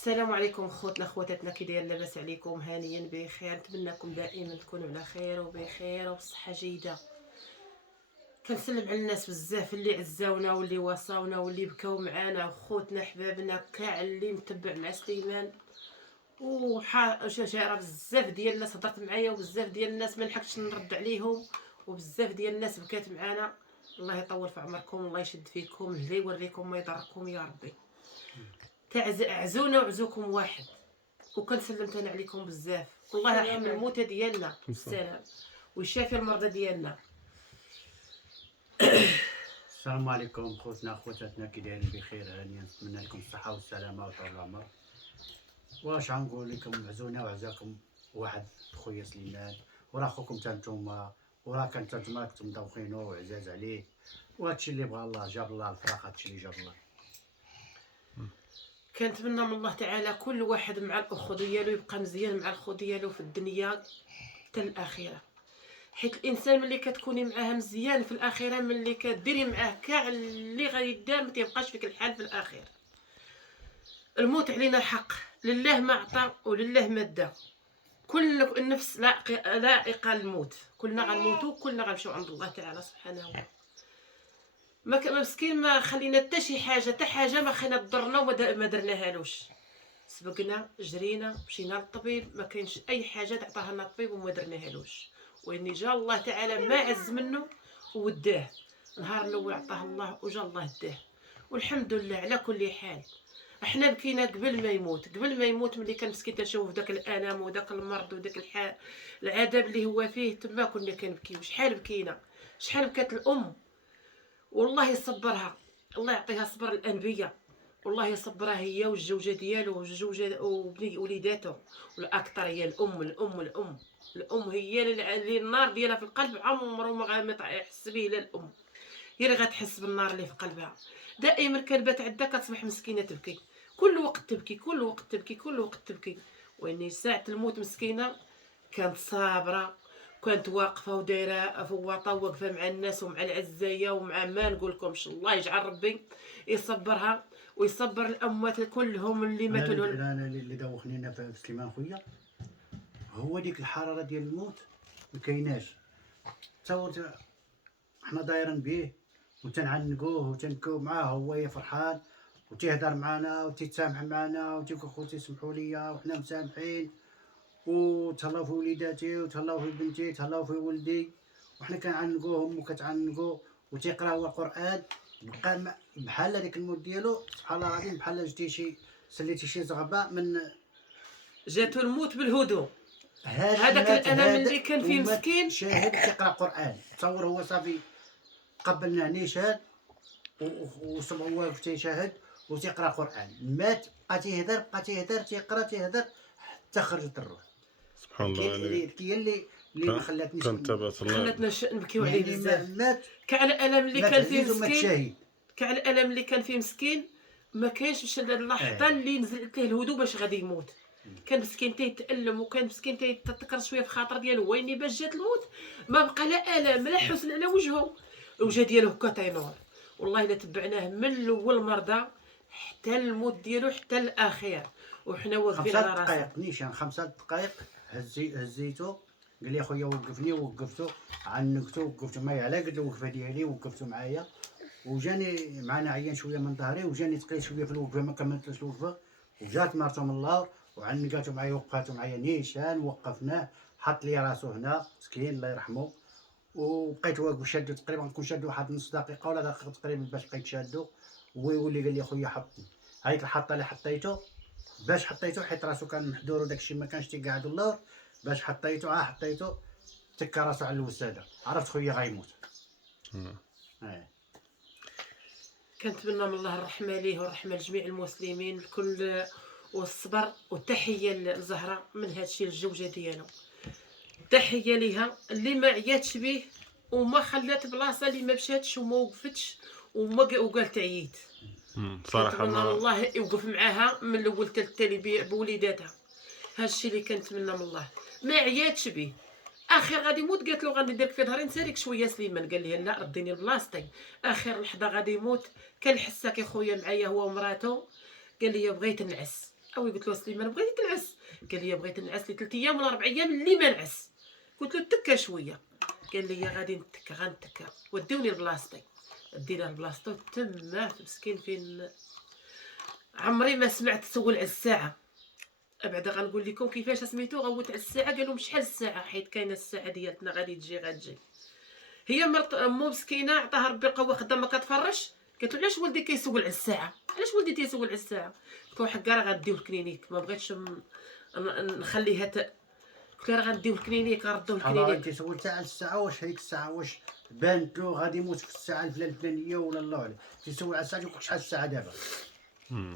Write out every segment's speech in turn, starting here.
السلام عليكم خوتنا خواتاتنا، كي داير؟ لاباس عليكم؟ هانيا بخير. نتمنىكم دائما تكونوا على خير وبخير وبصحه جيده. كنسلم على الناس بزاف اللي عزاونا واللي وصاونا واللي بكاو معانا، خوتنا حبابنا كاع اللي متبع مع سليمان شجاعه. بزاف ديال الناس هضرت معايا وبزاف ديال الناس ما لحقتش نرد عليهم، وبزاف ديال الناس بكات معانا. الله يطول في عمركم، الله يشد فيكم، لا يوريكم ما يضركم يا ربي. عزونا وعزوكم واحد، وكان سلمت انا عليكم بزاف. والله يرحم الموتى ديالنا بالسلام ويشافي المرضى ديالنا. السلام عليكم خوتنا خواتاتنا، كي دايرين؟ بخير هانيا. نتمنى لكم الصحة والسلامة وطول العمر. واش غنقول لكم؟ عزونا وعزاكم واحد خويا سليمان، وراه خوكم تا نتوما، وراه كنت نتوما راكم مدوخينو وعزاز عليه، وهادشي اللي بغا الله جاب الله الفراق، هادشي اللي جاب الله. كنتمنى من الله تعالى كل واحد مع الاخو ديالو يبقى مزيان مع الاخو ديالو في الدنيا حتى الاخره، حيت الانسان ملي كتكوني معاه مزيان في الاخره، ملي كديري معاه كاع اللي غيدار ما تيبقاش فيك الحال في الاخير. الموت علينا حق، لله ما عطى ولله ما دا. كل نفس لائقه الموت، كلنا غنموتوا، كلنا غنمشيو عند الله تعالى سبحانه وتعالى. ما مسكين ما خلينا حتى شي حاجه، حتى حاجه ما خلينا ضرنا وما درناهالوش. سبقنا جرينا مشينا للطبيب، ما كاينش اي حاجه تعطاها لنا الطبيب وما درناهالوش، واني جا الله تعالى ما عز منه وداه. نهار الاول عطاه الله وجا الله داه، والحمد لله على كل حال. احنا بكينا قبل ما يموت ملي كان مسكين تنشوف داك الالم وداك المرض وداك العذاب اللي هو فيه، تما كنا كنبكي. وشحال بكينا، شحال بكات الام، والله يصبرها، الله يعطيها صبر الانبياء، والله يصبرها هي والزوجه ديالو والزوجه وبني وليداته. والاكثر هي الام هي اللي النار ديالها في القلب عمره ما يحس به لا الام، هي اللي غتحس بالنار اللي في قلبها. دائما كانت عندها كتصبح مسكينه تبكي، كل وقت تبكي، كل وقت تبكي، كل وقت تبكي. واني ساعه الموت مسكينه كانت صابره، كانت واقفه ودايره فواطه، واقفه مع الناس ومع العزايه ومع ما نقولكمش. الله يجعل ربي يصبرها ويصبر الاموات كلهم اللي ماتوا لهم. انا اللي دوخني انا في سليمان خويا هو ديك الحراره ديال الموت مكايناش. تصور حنا دايرين بيه وتنعنقوه وتنكو معاه، هو فرحان وتيهدر معنا وتيتسامح معنا وتيقول خوتي سمحوا لي وحنا مسامحين، وتهلاو في وليداتي وتهلاو في بنتي تهلاو في ولدي، وحنا كنعنقوهم وكتعنقو وتيقرا هو القران. بقى بحال هذيك الموت ديالو سبحان الله العظيم، بحال جبتي شي سليتي شي زغبه من جاتو الموت بالهدوء. هذاك الالم اللي كان فيه مسكين شاهد تيقرا قران. تصور هو صافي قبلنا نيشان وسمعوا واقف تيشاهد وتيقرا قران، مات بقى تيهدر تيقرا حتى خرجت الروح. سبحان الله. يعني هي اللي ما خلاتنيش خلاتنا نبكيو عليه بزاف. مات كاع الالم اللي كان فيه مسكين، شاهد. كاع الالم اللي كان فيه مسكين ما كاينش اللحظه اللي نزلت له الهدوء باش غادي يموت. كان مسكين تيتالم، وكان مسكين تيتذكر شويه في خاطر ديالو، ويني باش جات الموت ما بقى لا الم لا حزن على وجهه، الوجه ديالو هكا تينور. والله الا تبعناه من الاول مرضى حتى الموت ديالو حتى الاخير، وحنا واقفين على راسنا. 5 دقائق نيشان، 5 دقائق هزيتو، قال لي خويا وقفني، وقفتو عنقتو، وقفتو معايا على قد الوقفه ديالي، وقفتو معايا وجاني معنا عيان شويه من ظهري، وجاني تقيل شويه في الوقفه، ما كملتش الوقفه، وجات مرتو من اللور وعنقاتو معايا وقفاتو معايا نيشان، وقفناه، حط لي راسو هنا مسكين الله يرحمه، وبقيت واقف شادو تقريبا نكون شادو واحد نص دقيقه ولا دقيقه تقريبا باش بقيت شادو. ويولي قال لي خويا حطني، هايك الحطه اللي حطيتو باش حطيتو حيت راسو كان محذور وداكشي ما كانش تيقعدو اللور، باش حطيتو تكا راسو على الوساده، عرفت خويا غيموت. كنتمنى من الله الرحمه ليه والرحمه لجميع المسلمين الكل، والصبر، والتحيه لزهره من هادشي للزوجه ديالو. تحيه ليها اللي ما عياتش به وما خلات بلاصه، اللي ما مشاتش وما وقفتش وقالت عييت. صراحه كنتمنى من الله يوقف معاها من الاول حتى التالي بوليداتها. هادشي اللي كنتمنى من الله. ما عياتش به، اخر غادي يموت قالت له غادي نديرك في ظهري نساليك شويه سليمان، قال لها لا رديني لبلاصتي. اخر لحظه غادي يموت كان حساك يا خويا معايا هو ومراته، قال لي بغيت نعس، او قلت له سليمان بغيتي تنعس، قال لي بغيت نعس لي 3 ايام ولا 4 ايام اللي ما نعس. قلت له تكا شويه، قال لي غادي نتكا غنتكا وديوني لبلاصتي. دينا لبلاصتو تما مسكين فين عمري ما سمعت سول على الساعه. بعدا غنقول لكم كيفاش سميتو غوت على الساعه، قالوا شحال الساعه حيت كاينه الساعه ديالتنا غادي تجي غتجي. هي مرت امو مسكينه عطاها ربي قوه خدامه كتفرش، قالت له علاش ولدي كيسول على الساعه، علاش ولدي تيسول على الساعه؟ قلت له حكا راه غنديو الكلينيك، ما بغيتش نخليها قلت له راه غنديو الكلينيك غنردوه الله الكلينيك. انت سولت على الساعه، واش هذيك الساعه واش بانت له غادي يموت في الساعه الفلانيه ولا الله اعلم؟ تيسول على الساعه، يقول شحال الساعه دابا،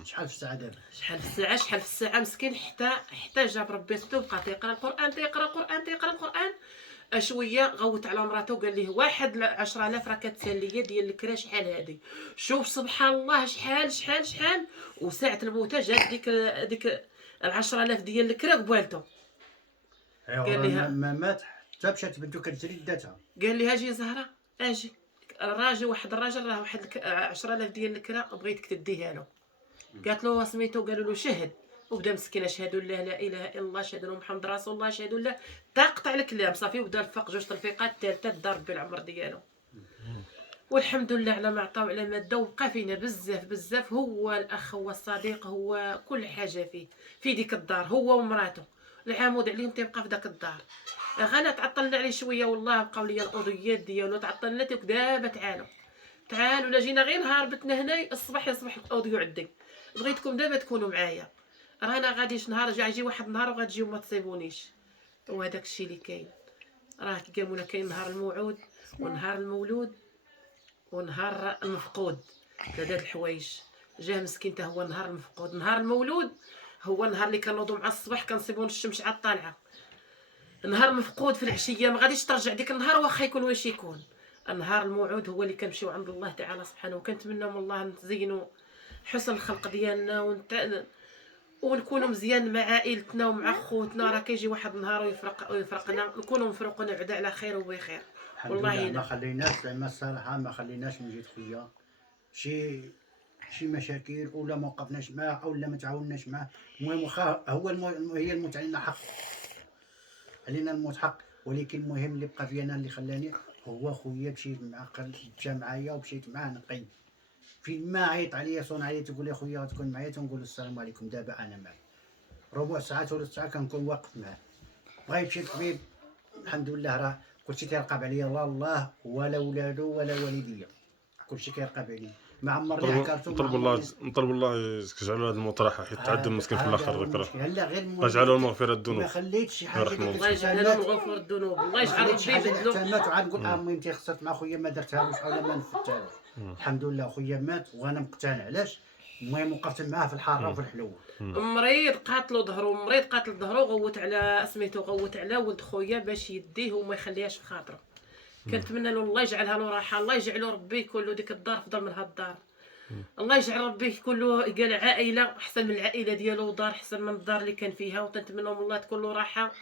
شحال في الساعه دابا. شحال في الساعه مسكين، حتى جاب ربي ستو بقى تيقرا القران تيقرا القران. شويه غوت على مراته وقال ليه واحد 10,000 راه كتسال ليا ديال الكرا شحال هادي. شوف سبحان الله شحال وساعه الموتى جات ديك 10,000 ديال الكرا قبالته. قال لها ما مات حتى مشات بنتو كتجري داتها. قال لي اجي زهره اجي واحد الراجل راه واحد 10,000 ديال الكرا بغيتك تديها له. قالت له سميتو، قالوا له شهد، وبدا مسكين اشهد ان لا اله الا الله اشهد ان محمد رسول الله اشهد ان تقطع الكلام صافي، وبدا الفق 2 تلفيقات، الثالثه ضرب بالعمر ديالو. والحمد لله على ما عطاو على ما دا، وبقى فينا بزاف. هو الاخ، هو الصديق، هو كل حاجه في ديك الدار، هو ومراته. العمود عليهم تيبقى في داك الدار. غانا تعطلنا عليه شويه والله، بقاو ليا الاوضيات ديالو تعطلنا. تيك دابا تعالوا لا جينا غير نهار بتنا هنا الصباح يصبح الاوديو عندي، بغيتكم دابا تكونوا معايا، رانا غاديش نهار جا يجي واحد النهار وغتجيو ما تصيبونيش. وهذاك الشيء اللي كاين، راه قالوا لنا كاين نهار الموعود ونهار المولود ونهار المفقود. ثلاثه الحوايج. جاه مسكين تا هو نهار المفقود. نهار المولود هو النهار اللي كنوضوا مع الصباح كنصيبون الشمس عاد طالعه. نهار مفقود في العشيه ما غاديش ترجع ديك النهار واخا يكون واش يكون. النهار الموعود هو اللي كنمشيو عند الله تعالى سبحانه، وكنتمنى من الله نزينوا حسن الخلق ديالنا ونكونوا مزيان مع عائلتنا ومع خوتنا. راه كيجي واحد النهار ويفرقنا، نكونوا مفروقين بعدا على خير وبخير. والله ما خليناش زعما الصراحه، ما خليناش من جهه خويا شي مشاكل، ولا ما وقفناش معاه ولا ما تعاوناش معاه. المهم واخا هو هي الموت علينا حق، علينا الموت حق، ولكن المهم اللي بقى فيا انا اللي خلاني هو خويا. مشيت معاه مشى معايا ومشيت معاه نقي. فين ما عيط عليا صون عليا تقول لي خويا غتكون معايا، تنقول السلام عليكم دابا انا معاك. ربع ساعه ولا ساعه كنكون واقف معاه. بغا يمشي الطبيب الحمد لله راه كلشي كيرقب عليا، لا الله ولا ولادو ولا والديا، كلشي كيرقب عليا. ما عمرني حكرتو. نطلب الله يجعلوا هذا الموت راحه، حيت تعدى مسكين في الاخر ذكرى. لا غير الله يجعلوا المغفره الذنوب. ما خليتش شي حاجه. الله يجعل لهم غفور الذنوب، الله يجعل ربي يبدلو. مات وعاد نقول المهم خسرت مع خويا ما درتهالوش ولا ما نفتهالوش. الحمد لله خويا مات وانا مقتنع. علاش؟ المهم وقفت معاه في الحاره وفي الحلوه. مريض قاتلو ظهرو، قاتل ظهرو، غوت على سميتو، غوت على ولد خويا باش يديه وما يخليهاش في خاطره. كنتمنى له الله يجعلها له راحه، الله يجعلو ربي يكون له ديك الدار افضل من هاد الدار. الله يجعل ربي يكون له قال عائله احسن من العائله ديالو، ودار احسن من الدار اللي كان فيها. وتنتمنى من الله تكون له راحه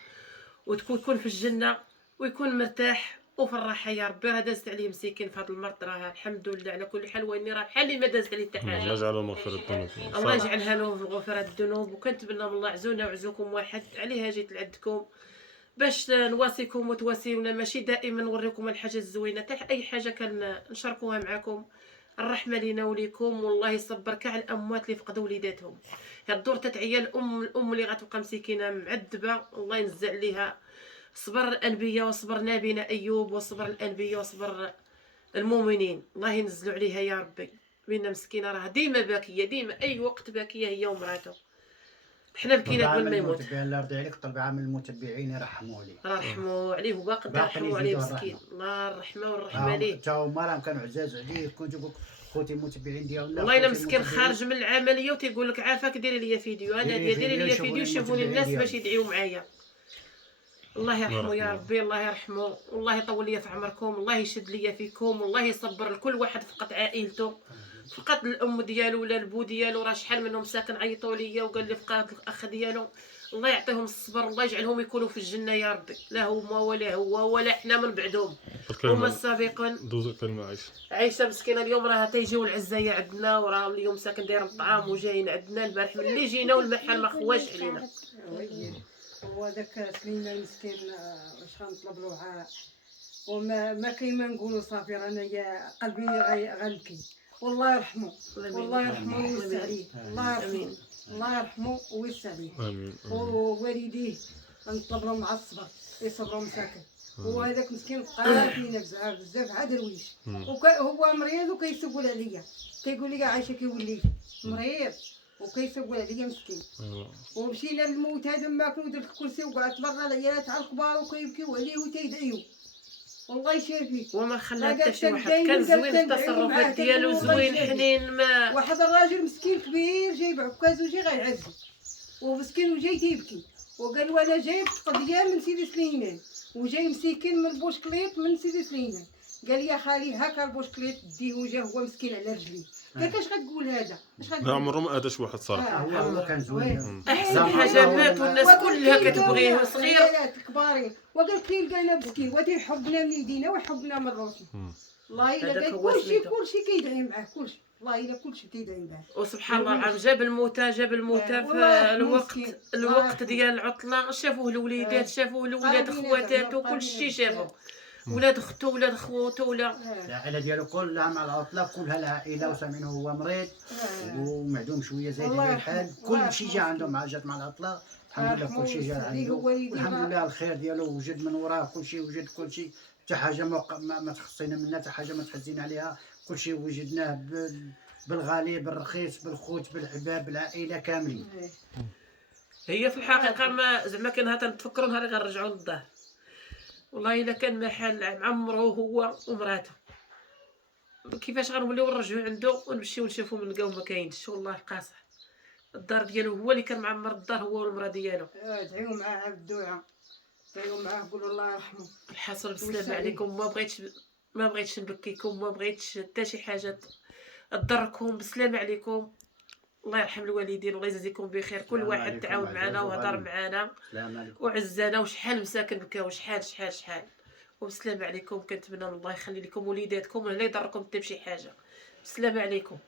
وتكون في الجنه ويكون مرتاح وفي الراحه يا ربي. راه دازت عليه مسكين في هذا المرض، راه الحمد لله على كل حال، واني راه بحال اللي ما دازت عليه حتى حاجه. الله يجعله مغفره الذنوب. الله يجعلها له في غفرة الذنوب. وكنتمنى من الله عزونا وعزوكم واحد عليها جيت لعندكم باش نواسيكم وتواسيونا، ماشي دائما نوريكم الحاجه الزوينه، حتى اي حاجه كنشاركوها معكم. الرحمه لينا وليكم، والله يصبر كاع الاموات اللي فقدوا وليداتهم. هاد الدور تتعيا الام اللي غتبقى مسكينه معذبه، الله ينزع عليها صبر الانبياء وصبر نبينا ايوب وصبر الانبياء وصبر المؤمنين، الله ينزلوا عليها يا ربي. بينا مسكينه راه ديما باكيه، ديما اي وقت باكيه هي ومراته. حنا بكينا قبل ما يموت. الله يرضي عليك، طلب عامل المتبعين يرحموا عليه، رحموا عليه وباقي يرحموا عليه مسكين. الله الرحمه والرحمه ليه. تا هما راه كانوا عزاز عليه. كنت تقول خوتي المتبعين ديالنا والله الا مسكين خارج من العمليه وتيقول لك عافاك ديري لي فيديو، انا ديري لي فيديو شوفوني الناس باش يدعيو معايا. الله يرحمه يا ربي، الله يرحمه، والله يطول لي في عمركم، الله يشد لي فيكم، والله يصبر لكل واحد فقد عائلته. فقط الام ديالو ولا البو ديالو، راه شحال منهم ساكن عيطوا ليا وقال لي فقط الاخ ديالو. الله يعطيهم الصبر، الله يجعلهم يكونوا في الجنه يا ربي، لا هما ولا هو ولا حنا من بعدهم، هما السابقون. دوز الكلمة عايشة. عايشه مسكينه اليوم راها تيجيو العزايه عندنا، وراه اليوم ساكن داير الطعام وجايين عندنا. البارح ملي جينا والمحل ما خواش علينا. هو داك سليمان مسكين واش غنطلب له وما كاين ما نقولوا صافي رانا يا قلبي غنبكي. والله يرحمه، والله يرحمه ويوسع عليه، الله يرحمه، الله يرحمه ويوسع عليه. امين. ووالديه غنطلب لهم مع الصبر يصبروا مساكن. هو هذاك مسكين قاتلين بزاف عاد الويش. هو مريض وكيسول عليا، كيقول لي عايشه كيولي مريض وكيسول عليا مسكين. ومشينا للموت هذا ماكل ودرت الكرسي وقعدت برا العيالات على الكبار وكيبكيو عليه وتيدعيو. والله يشافيك. وما خلى حتى شي واحد، كان زوين في التصرفات ديالو، زوين حنين. ما واحد الراجل مسكين كبير جايب عكاز وجاي غيعزو ومسكين وجاي تيبكي وقال له انا جايب قضيه من سيدي سليمان وجاي مسكين من البوشكليط من سيدي سليمان. قال لي يا خالي هاكا البوشكليط ديه وجا هو مسكين على رجليه. قالت اش غتقول هذا؟ اش غتقول؟ لا عمره ما اداش واحد صراحه. هو كان زوين. احسن حاجه مات والناس كلها كتبغيه صغير. الكبارين وقالت لي لقينا مسكين وتيحبنا من يدينا ويحبنا من روحنا. والله الا كلشي كيدعي معاه كلشي. والله الا كلشي كيدعي معاه. وسبحان الله العظيم جاب الموتى في الوقت ديال العطله. شافوه الوليدات، شافوه الولاد خواتاتو، كلشي شافو. ولاد اختو، ولاد خواتو، ولا العائله ديالو كلها مع العطله، كلها العائله وسامعينه هو مريض ومعدوم شويه زايد عليه الحال. كلشي جا عندهم مع جات مع العطله. الحمد لله كلشي جا عنده والحمد لله الخير ديالو وجد من وراه كلشي. وجد كلشي، حتى حاجه ما تخصينا منها، حتى حاجه ما تحزينا عليها. كلشي وجدناه بالغالي بالرخيص بالخوت بالحباب بالعائله كاملين. هي في الحقيقه ما زعما كان تنتفكروا نهار غنرجعوا للدار. والله الا كان محل معمرو هو ومراته، كيفاش غنوليو نرجعوا عنده ونمشيو نشوفو من لقاو ما كاينش. والله القاصح الدار ديالو هو اللي كان معمر الدار، هو والمراه ديالو. دعيو معاه بالدعاء، دعيو معاه قولوا الله يرحمه. الحصر بالسلامه عليكم. ما بغيتش نبكيكم، ما بغيتش حتى شي حاجه تضركم. بالسلامه عليكم، الله يرحم الوالدين والله يجازيكم بخير. كل واحد تعاون معنا وهضر معنا وعزانا، وشحال مساكن بكاو، شحال شحال شحال. وبالسلامه عليكم. كنتمنى الله يخلي لكم وليداتكم ولا يضركم حتى بشي حاجه. بالسلامه عليكم.